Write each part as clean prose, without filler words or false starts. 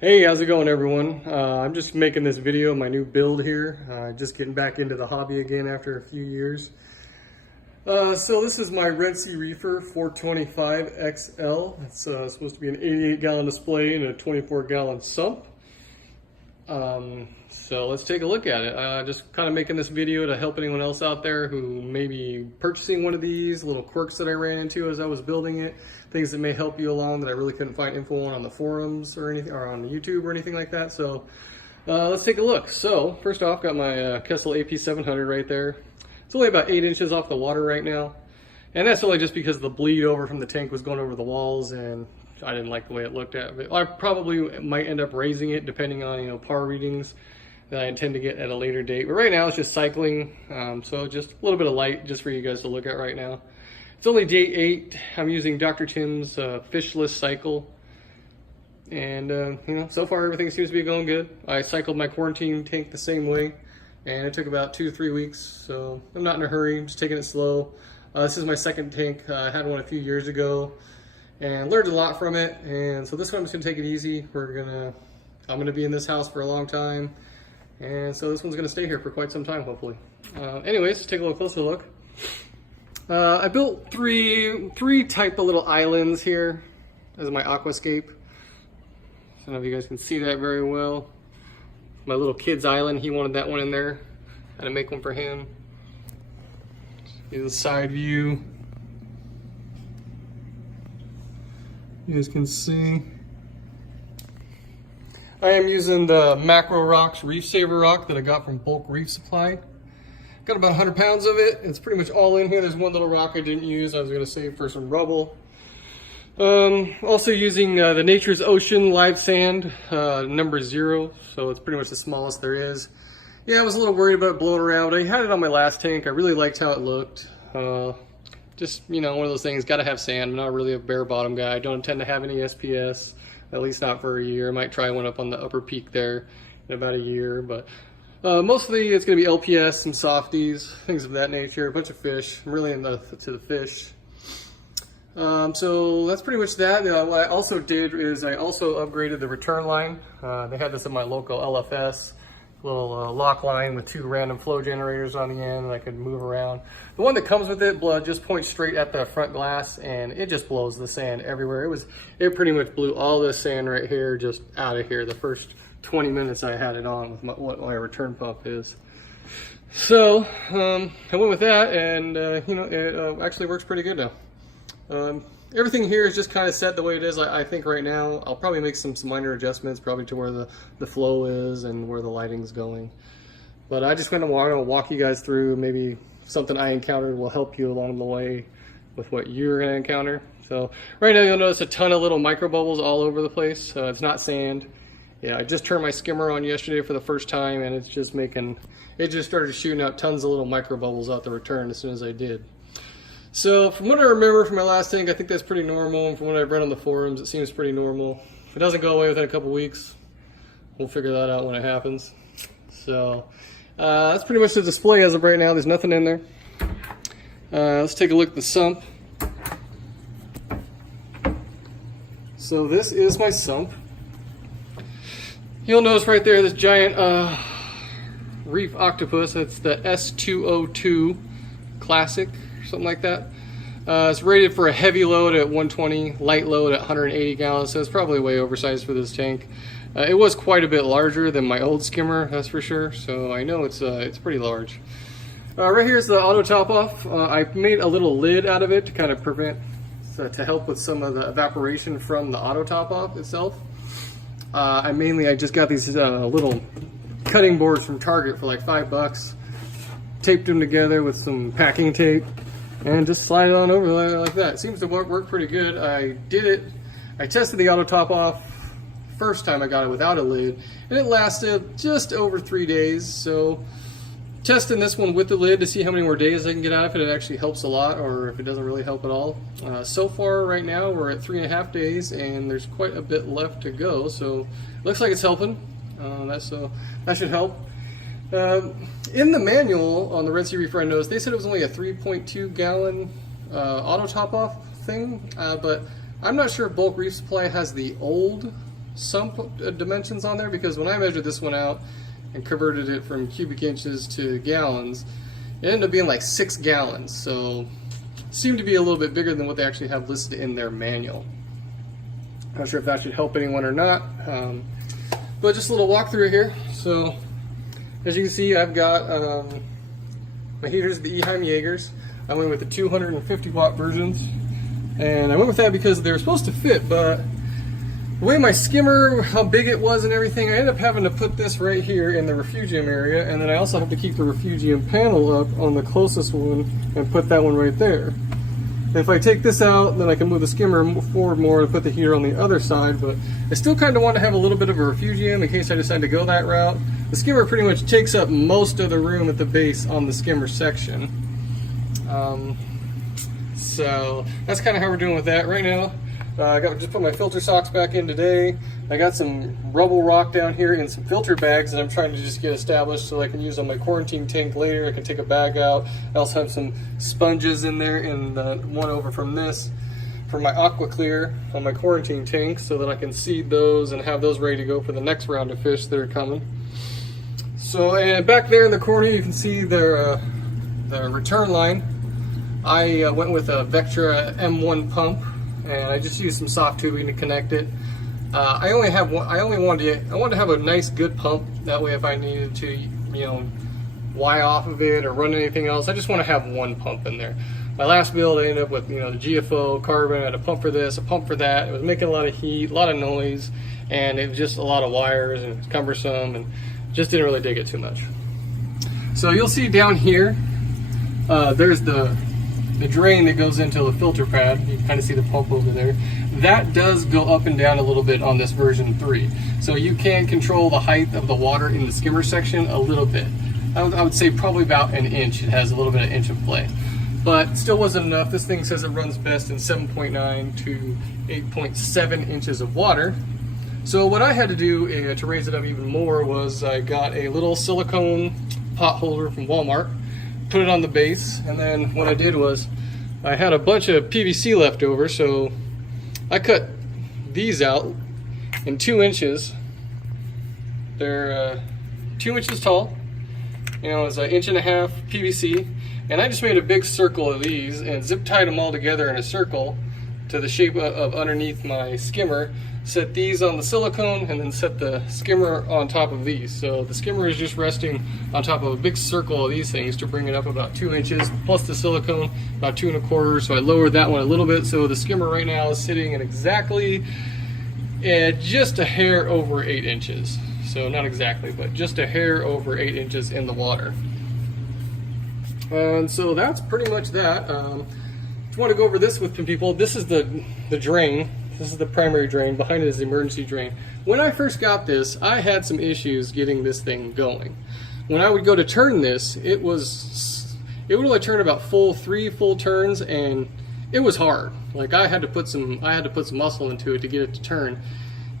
Hey, how's it going, everyone? I'm just making this video, my new build here. Just getting back into the hobby again after a few years. So this is my Red Sea Reefer 425 XL. It's supposed to be an 88-gallon display and a 24-gallon sump. So let's take a look at it. Just kind of making this video to help anyone else out there who may be purchasing one of these, little quirks that I ran into as I was building it, things that may help you along that I really couldn't find info on the forums or anything, or on YouTube or anything like that. So let's take a look. So first off, got my Kessel AP700 right there. It's only about 8 inches off the water right now, and that's only just because the bleed over from the tank was going over the walls and I didn't like the way it looked at. But I probably might end up raising it depending on par readings that I intend to get at a later date. But right now it's just cycling, so just a little bit of light just for you guys to look at right now. It's only day 8. I'm using Dr. Tim's fishless cycle, and so far everything seems to be going good. I cycled my quarantine tank the same way, and it took about 2 to 3 weeks, so I'm not in a hurry. I'm just taking it slow. This is my second tank. I had one a few years ago and learned a lot from it, and so this one I'm just gonna take it easy. I'm gonna be in this house for a long time, and so this one's gonna stay here for quite some time, hopefully. Anyways, let's take a little closer look. I built three type of little islands here as my aquascape. I don't know if you guys can see that very well. My little kid's island, he wanted that one in there. I had to make one for him. Here's the side view. You guys can see. I am using the Macro Rocks Reef Saver rock that I got from Bulk Reef Supply. Got about 100 pounds of it. It's pretty much all in here. There's one little rock I didn't use. I was going to save for some rubble. Also using the Nature's Ocean live sand, number 0. So it's pretty much the smallest there is. Yeah, I was a little worried about it blowing around. I had it on my last tank. I really liked how it looked. Just, one of those things, got to have sand. I'm not really a bare bottom guy. I don't intend to have any SPS, at least not for a year. I might try one up on the upper peak there in about a year, but mostly it's going to be LPS and softies, things of that nature, a bunch of fish. I'm really into the fish. So that's pretty much that. What I also did is I also upgraded the return line. They had this in my local LFS. Little lock line with 2 random flow generators on the end, and I could move around. The one that comes with it just points straight at the front glass, and it just blows the sand everywhere. It pretty much blew all this sand right here just out of here the first 20 minutes I had it on with what my return pump is. So I went with that, and it actually works pretty good now. Everything here is just kind of set the way it is. I think right now I'll probably make some minor adjustments, probably to where the flow is and where the lighting's going. But I just want to walk you guys through maybe something I encountered will help you along the way with what you're going to encounter. So right now you'll notice a ton of little micro bubbles all over the place. It's not sand. Yeah, I just turned my skimmer on yesterday for the first time, and it just started shooting out tons of little micro bubbles out the return as soon as I did. So from what I remember from my last tank, I think that's pretty normal, and from what I've read on the forums, it seems pretty normal. If it doesn't go away within a couple weeks, we'll figure that out when it happens. So that's pretty much the display as of right now. There's nothing in there. Let's take a look at the sump. So this is my sump. You'll notice right there this giant reef octopus. It's the S202 Classic, something like that. It's rated for a heavy load at 120, light load at 180 gallons, so it's probably way oversized for this tank. It was quite a bit larger than my old skimmer, that's for sure, so I know it's pretty large. Right here's the auto top off. I made a little lid out of it to kind of to help with some of the evaporation from the auto top off itself. I just got these little cutting boards from Target for like $5. Taped them together with some packing tape and just slide it on over like that. It seems to work pretty good. I tested the auto top off first time I got it without a lid, and it lasted just over 3 days. So testing this one with the lid to see how many more days I can get out of it. It actually helps a lot, or if it doesn't really help at all. So far right now we're at 3.5 days, and there's quite a bit left to go, so it looks like it's helping. That should help. In the manual on the Red Sea Reefer, I noticed they said it was only a 3.2 gallon auto top off thing, but I'm not sure if Bulk Reef Supply has the old Sump dimensions on there, because when I measured this one out and converted it from cubic inches to gallons, it ended up being like 6 gallons. So it seemed to be a little bit bigger than what they actually have listed in their manual. Not sure if that should help anyone or not, but just a little walkthrough here. So as you can see, I've got my heaters, the Eheim Jaegers. I went with the 250 watt versions, and I went with that because they were supposed to fit, but the way my skimmer, how big it was and everything, I ended up having to put this right here in the refugium area, and then I also have to keep the refugium panel up on the closest one and put that one right there. If I take this out, then I can move the skimmer forward more and put the heater on the other side, but I still kind of want to have a little bit of a refugium in case I decide to go that route. The skimmer pretty much takes up most of the room at the base on the skimmer section. So that's kind of how we're doing with that right now. I just put my filter socks back in today. I got some rubble rock down here in some filter bags that I'm trying to just get established so I can use on my quarantine tank later. I can take a bag out. I also have some sponges in there, and one over from this for my aqua clear on my quarantine tank, so that I can seed those and have those ready to go for the next round of fish that are coming. So, and back there in the corner you can see the return line. I went with a Vectra M1 pump, and I just used some soft tubing to connect it. I only wanted to have a nice good pump. That way, if I needed to, you know, Y off of it or run anything else, I just want to have one pump in there. My last build, I ended up with, you know, the GFO carbon. I had a pump for this, a pump for that. It was making a lot of heat, a lot of noise, and it was just a lot of wires and it was cumbersome, and just didn't really dig it too much. So you'll see down here, there's the drain that goes into the filter pad. You can kind of see the pump over there. That does go up and down a little bit on this version 3. So you can control the height of the water in the skimmer section a little bit. I would say probably about an inch. It has a little bit of inch of play. But still wasn't enough. This thing says it runs best in 7.9 to 8.7 inches of water. So what I had to do to raise it up even more was I got a little silicone pot holder from Walmart, put it on the base, and then what I did was I had a bunch of PVC left over, so I cut these out in 2 inches. They're 2 inches tall, you know, it's 1.5 inches PVC, and I just made a big circle of these and zip tied them all together in a circle to the shape of underneath my skimmer. Set these on the silicone and then set the skimmer on top of these. So the skimmer is just resting on top of a big circle of these things to bring it up about 2 inches, plus the silicone about 2.25. So I lowered that one a little bit. So the skimmer right now is sitting at exactly just a hair over 8 inches. So not exactly, but just a hair over 8 inches in the water. And so that's pretty much that. If you want to go over this with some people, this is the drain. This is the primary drain. Behind it is the emergency drain. When I first got this, I had some issues getting this thing going. When I would go to turn this, it would only turn about 3 full turns, and it was hard. Like I had to put some muscle into it to get it to turn.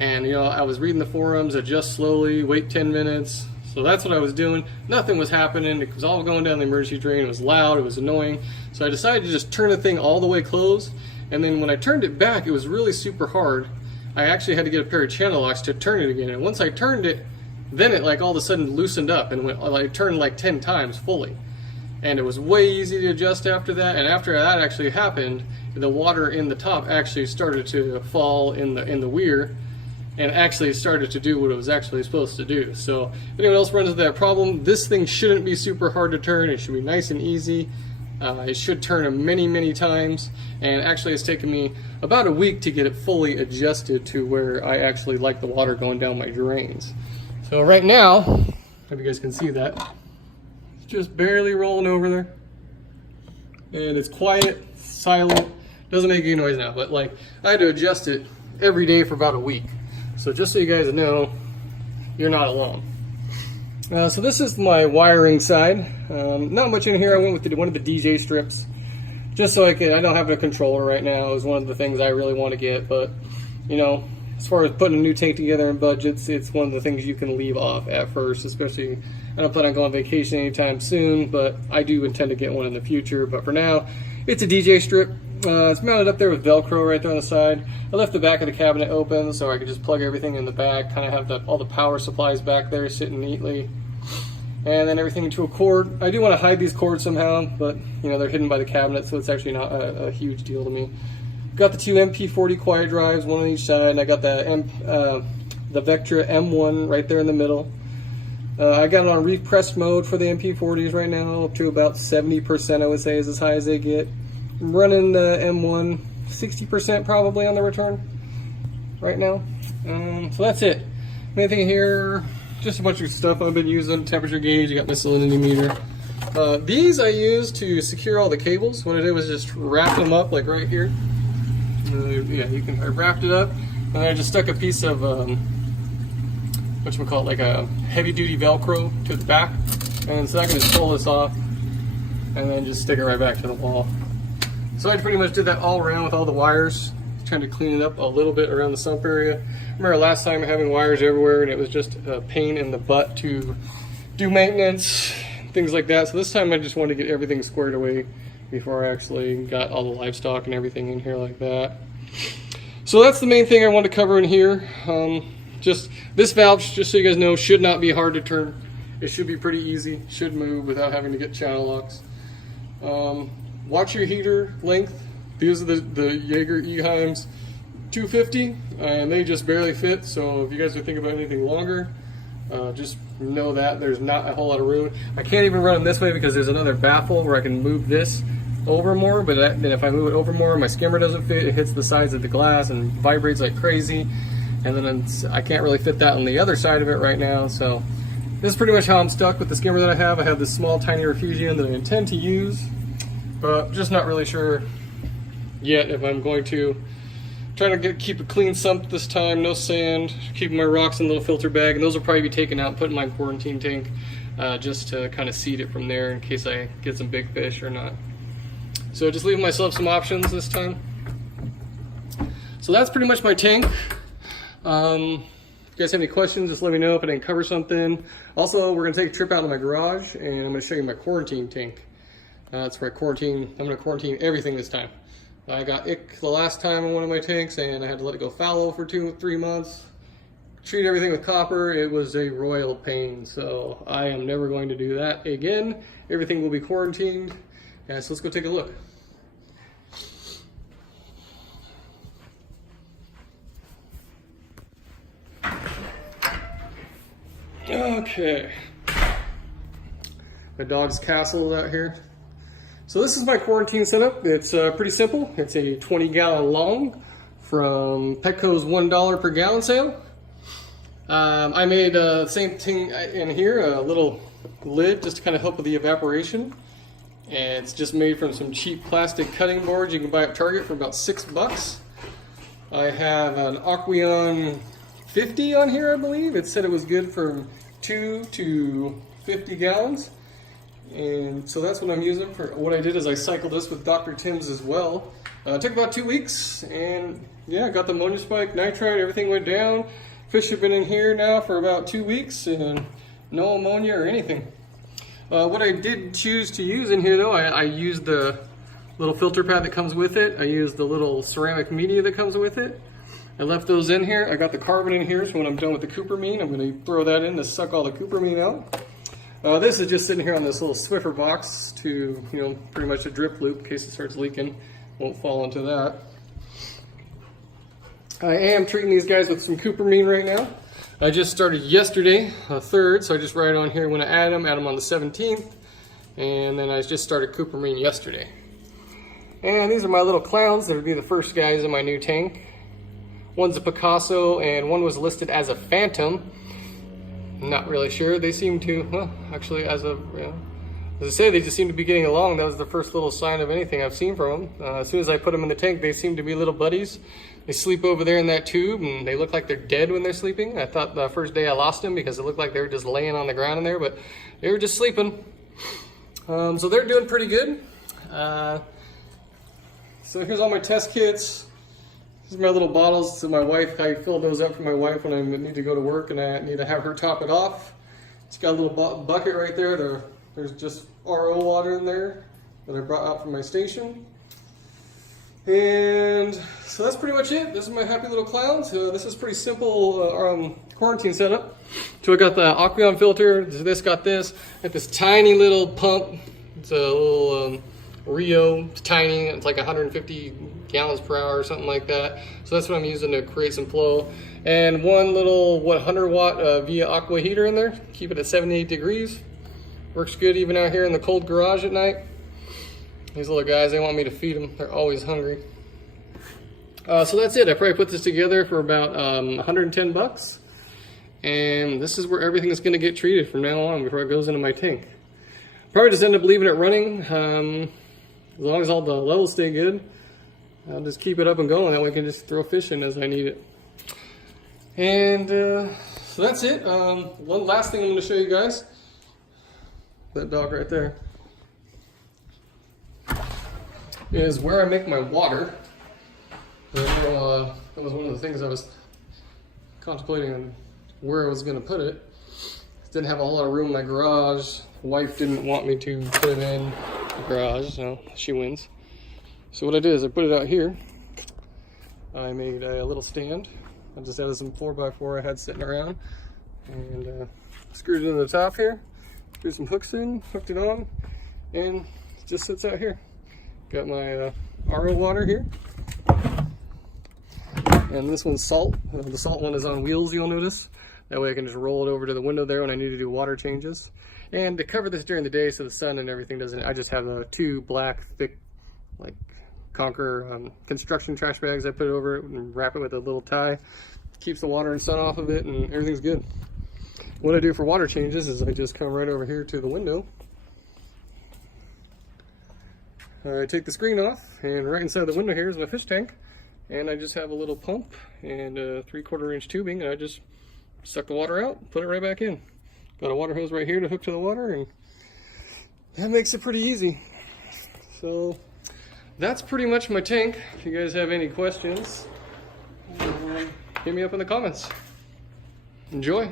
And you know, I was reading the forums, adjust slowly, wait 10 minutes. So that's what I was doing. Nothing was happening. It was all going down the emergency drain. It was loud. It was annoying. So I decided to just turn the thing all the way closed. And then when I turned it back, it was really super hard. I actually had to get a pair of channel locks to turn it again. And once I turned it, then it like all of a sudden loosened up and went like turned like 10 times fully. And it was way easy to adjust after that. And after that actually happened, the water in the top actually started to fall in the weir, and actually started to do what it was actually supposed to do. So if anyone else runs into that problem, this thing shouldn't be super hard to turn. It should be nice and easy. It should turn many times, and actually it's taken me about a week to get it fully adjusted to where I actually like the water going down my drains. So right now, hope you guys can see that, it's just barely rolling over there, and it's quiet, silent, doesn't make any noise now, but like I had to adjust it every day for about a week. So just so you guys know, you're not alone. So this is my wiring side. Not much in here. I went with one of the DJ strips, just so I don't have a controller right now. Is one of the things I really want to get, but you know, as far as putting a new tank together in budgets, it's one of the things you can leave off at first. Especially, I don't plan on going on vacation anytime soon, but I do intend to get one in the future. But for now, it's a DJ strip. It's mounted up there with Velcro right there on the side. I left the back of the cabinet open so I could just plug everything in the back, kind of have all the power supplies back there sitting neatly. And then everything into a cord. I do want to hide these cords somehow, but you know, they're hidden by the cabinet, so it's actually not a huge deal to me. Got the two MP40 quiet drives, one on each side, and I got the Vectra M1 right there in the middle. I got it on repressed mode for the MP40s right now, up to about 70%, I would say, is as high as they get. I'm running the M1 60% probably on the return right now. So that's it. Main thing here, just a bunch of stuff I've been using. Temperature gauge, you got my salinity meter. These I use to secure all the cables. What I did was just wrap them up like right here. Yeah, I wrapped it up, and then I just stuck a piece of whatchamacallit, like a heavy duty Velcro to the back, and so I can just pull this off and then just stick it right back to the wall. So I pretty much did that all around with all the wires, trying to clean it up a little bit around the sump area. Remember last time having wires everywhere and it was just a pain in the butt to do maintenance, things like that. So this time I just wanted to get everything squared away before I actually got all the livestock and everything in here like that. So that's the main thing I want to cover in here. Just this valve, just so you guys know, should not be hard to turn. It should be pretty easy, should move without having to get channel locks. Watch your heater length. These are the Jaeger Eheims 250, and they just barely fit. So if you guys are thinking about anything longer, just know that there's not a whole lot of room. I can't even run them this way because there's another baffle where I can move this over more, but then if I move it over more, my skimmer doesn't fit. It hits the sides of the glass and vibrates like crazy, and then I can't really fit that on the other side of it right now. So this is pretty much how I'm stuck with the skimmer that I have. I have this small tiny refugium that I intend to use, but just not really sure yet if I'm going to. Trying to keep a clean sump this time, no sand, keeping my rocks in a little filter bag, and those will probably be taken out and put in my quarantine tank just to kind of seed it from there in case I get some big fish or not. So just leaving myself some options this time. So that's pretty much my tank. If you guys have any questions, just let me know if I didn't cover something. Also, we're gonna take a trip out to my garage and I'm gonna show you my quarantine tank. That's where I'm gonna quarantine everything this time. I got ick the last time in one of my tanks and I had to let it go fallow for 2-3 months. Treat everything with copper. It was a royal pain, so I am never going to do that again. Everything will be quarantined. Yeah, so let's go take a look. Okay. My dog's castle is out here. So this is my quarantine setup. It's pretty simple. It's a 20-gallon long from Petco's $1 per gallon sale. I made the same thing in here, a little lid just to kind of help with the evaporation. And it's just made from some cheap plastic cutting boards you can buy at Target for about $6. I have an Aquarium 50 on here, I believe. It said it was good from 2 to 50 gallons. And so that's what I'm using. For what I did is I cycled this with Dr. Tim's as well. It took about 2 weeks, and yeah, got the ammonia spike, nitrite, everything went down. Fish have been in here now for about 2 weeks, and no ammonia or anything. What I did choose to use in here though, I used the little filter pad that comes with it. I used the little ceramic media that comes with it. I left those in here. I got the carbon in here, so when I'm done with the cupramine, I'm going to throw that in to suck all the cupramine out. This is just sitting here on this little Swiffer box to, you know, pretty much a drip loop in case it starts leaking. Won't fall into that. I am treating these guys with some cupramine right now. I just started yesterday, 3rd, so I just write on here when I add them on the 17th, and then I just started cupramine yesterday. And these are my little clowns. That would be the first guys in my new tank. One's a Picasso, and one was listed as a Phantom. Not really sure. They seem to, well, actually, as I say, they just seem to be getting along. That was the first little sign of anything I've seen from them. As soon as I put them in the tank, they seem to be little buddies. They sleep over there in that tube, and they look like they're dead when they're sleeping. I thought the first day I lost them because it looked like they were just laying on the ground in there, but they were just sleeping. So they're doing pretty good. So here's all my test kits. These are my little bottles. So my wife, I fill those up for my wife when I need to go to work and I need to have her top it off. It's got a little bucket right there. There's just RO water in there that I brought out from my station. And so that's pretty much it. This is my happy little clowns. This is pretty simple quarantine setup. So I got the Aquarium filter. This got this. Got this tiny little pump. It's a little Rio. It's tiny. It's like 150 gallons per hour or something like that. So that's what I'm using to create some flow. And one little 100 watt via aqua heater in there. Keep it at 78 degrees. Works good even out here in the cold garage at night. These little guys, they want me to feed them. They're always hungry. So that's it. I probably put this together for about 110 bucks. And this is where everything is going to get treated from now on before it goes into my tank. Probably just end up leaving it running. As long as all the levels stay good, I'll just keep it up and going. That way I can just throw fish in as I need it. And so that's it. One last thing I'm going to show you guys. That dog right there. Is where I make my water. That was one of the things I was contemplating on where I was going to put it. Didn't have a whole lot of room in my garage. The wife didn't want me to put it in the garage, so she wins. So what I did is I put it out here. I made a little stand. I just added some 4x4 I had sitting around and screwed it into the top here. Threw some hooks in, hooked it on, and it just sits out here. Got my RO water here, and this one's salt. The salt one is on wheels, you'll notice. That way I can just roll it over to the window there when I need to do water changes. And to cover this during the day so the sun and everything doesn't, I just have the two black, thick, like Conquer construction trash bags. I put it over it and wrap it with a little tie. Keeps the water and sun off of it, and everything's good. What I do for water changes is I just come right over here to the window. I take the screen off, and right inside the window here is my fish tank, and I just have a little pump and a 3/4 inch tubing, and I just suck the water out, put it right back in. Got a water hose right here to hook to the water, and that makes it pretty easy. So that's pretty much my tank. If you guys have any questions, hit me up in the comments. Enjoy.